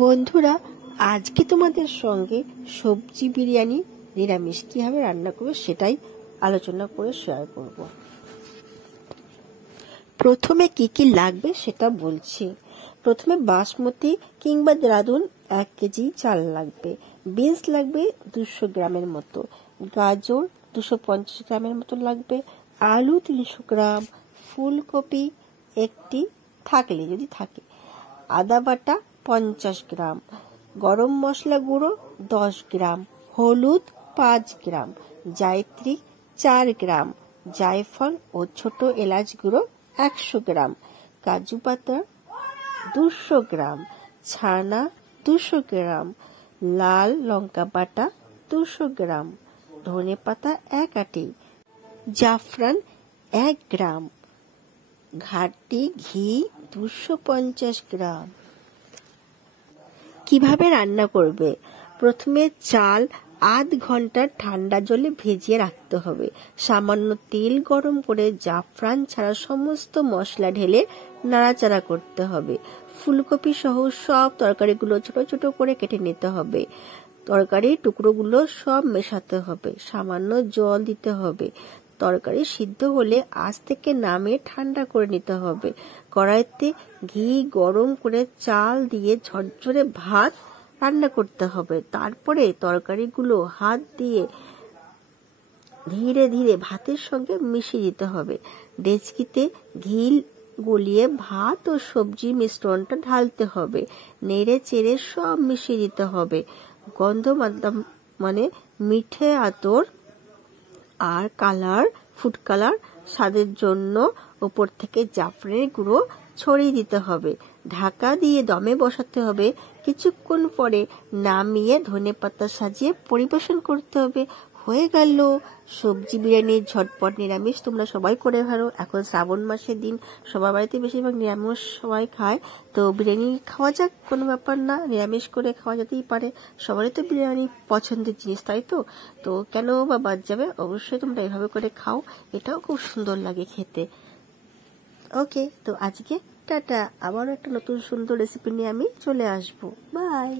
বন্ধুরা, আজকে তোমাদের সঙ্গে সবজি বিরিয়ানি নিরামিষ কিভাবে রান্না করবে সেটাই আলোচনা করে শেয়ার করব। প্রথমে কি কি লাগবে সেটা বলছি। প্রথমে বাসমতি কিংবা দেরাদুন 1 কেজি চাল লাগবে, বিনস লাগবে 200 গ্রামের মতো, গাজর 250 গ্রামের মতো লাগবে, আলু 300 গ্রাম, ফুলকপি একটি থাকলে যদি থাকে, আদা বাটা 50 গ্রাম, গরম মশলা গুঁড়ো 10 গ্রাম, হলুদ 5 গ্রাম, জায়ত্রী 4 গ্রাম, জায়ফল ও ছোট এলাচ গুঁড়ো 100 গ্রাম, কাজু পাতা 200 গ্রাম, ছানা 200 গ্রাম, লাল লঙ্কা বাটা 200 গ্রাম, ধনে পাতা 1 আটি, জাফরান 1 গ্রাম, ঘাটি ঘি 250 গ্রাম। কিভাবে রান্না করবে? প্রথমে চাল আধ ঘন্টা ঠান্ডা জলে ভিজিয়ে রাখতে হবে। সামান্য তেল গরম করে জাফরান ছাড়া সমস্ত মশলা ঢেলে নাড়াচাড়া করতে হবে। ফুলকপি সহ সব তরকারিগুলো ছোট ছোট করে কেটে নিতে হবে। তরকারির টুকরোগুলো সব মেশাতে হবে, সামান্য জল দিতে হবে। তরকারি সিদ্ধ হলে আঁচ থেকে নামিয়ে ঠান্ডা করে নিতে হবে। কড়াইতে ঘি গরম করে চাল দিয়ে ঝরঝরে ভাত রান্না করতে হবে। তারপরে তরকারিগুলো হাত দিয়ে ধীরে ধীরে ভাতের সঙ্গে মিশিয়ে দিতে হবে। ডেচকিতে ঘি গলিয়ে ভাত ও সবজি মিশ্রণটা ঢালতে হবে। নেড়ে চেড়ে সব মিশিয়ে দিতে হবে। গন্ধ মানে মিঠে আতর আর ফুড কালার স্বাদের জন্য উপর থেকে জাফরানের গুঁড়ো ছড়িয়ে দিতে হবে। ঢাকা দিয়ে দমে বসাতে হবে। কিছুক্ষণ পরে নামিয়ে ধনেপাতা সাজিয়ে পরিবেশন করতে হবে। হয়ে গেল সবজি বিরিয়ানি, ঝটপট নিরামিষ। তোমরা সবাই করে ভালো। এখন শ্রাবণ মাসের দিন, সবার বাড়িতে বেশিরভাগ নিরামিষ সবাই খায়, তো বিরিয়ানি খাওয়া যাক, কোনো ব্যাপার না, নিরামিষ করে খাওয়া যেতেই পারে। সবারই তো বিরিয়ানি পছন্দের জিনিস, তাই তো কেন বা বাদ যাবে? অবশ্যই তোমরা এভাবে করে খাও, এটাও খুব সুন্দর লাগে খেতে। ওকে, তো আজকে টাটা। আবারও একটা নতুন সুন্দর রেসিপি নিয়ে আমি চলে আসবো। বাই।